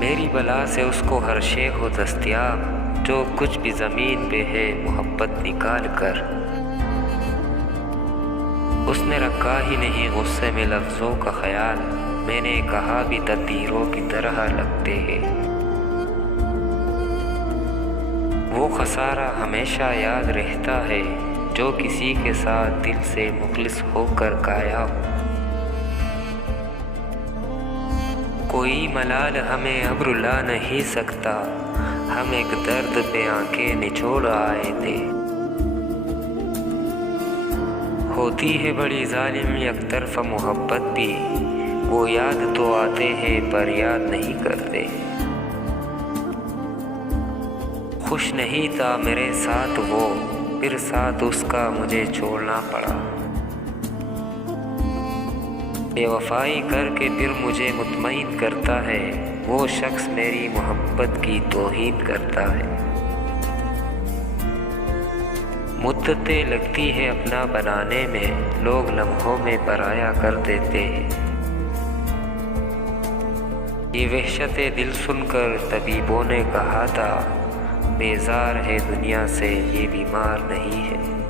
میری بلا سے اس کو ہر شے ہو دستیاب، جو کچھ بھی زمین پہ ہے محبت نکال کر۔ اس نے رکھا ہی نہیں غصے میں لفظوں کا خیال، میں نے کہا بھی تھا تیروں کی طرح لگتے ہیں۔ وہ خسارہ ہمیشہ یاد رہتا ہے جو کسی کے ساتھ دل سے مخلص ہو کر گایا ہو۔ کوئی ملال ہمیں اب رلا نہیں سکتا، ہم ایک درد پہ آنکھیں نچوڑ آئے تھے۔ ہوتی ہے بڑی ظالم یک طرفہ محبت بھی، وہ یاد تو آتے ہیں پر یاد نہیں کرتے۔ خوش نہیں تھا میرے ساتھ وہ، پھر ساتھ اس کا مجھے چھوڑنا پڑا۔ بے وفائی کر کے پھر مجھے مطمئن کرتا ہے، وہ شخص میری محبت کی توہین کرتا ہے۔ مدتیں لگتی ہے اپنا بنانے میں، لوگ لمحوں میں پرایا کر دیتے ہیں۔ یہ وحشت دل سن کر طبیبوں نے کہا تھا، بیزار ہے دنیا سے یہ بیمار نہیں ہے۔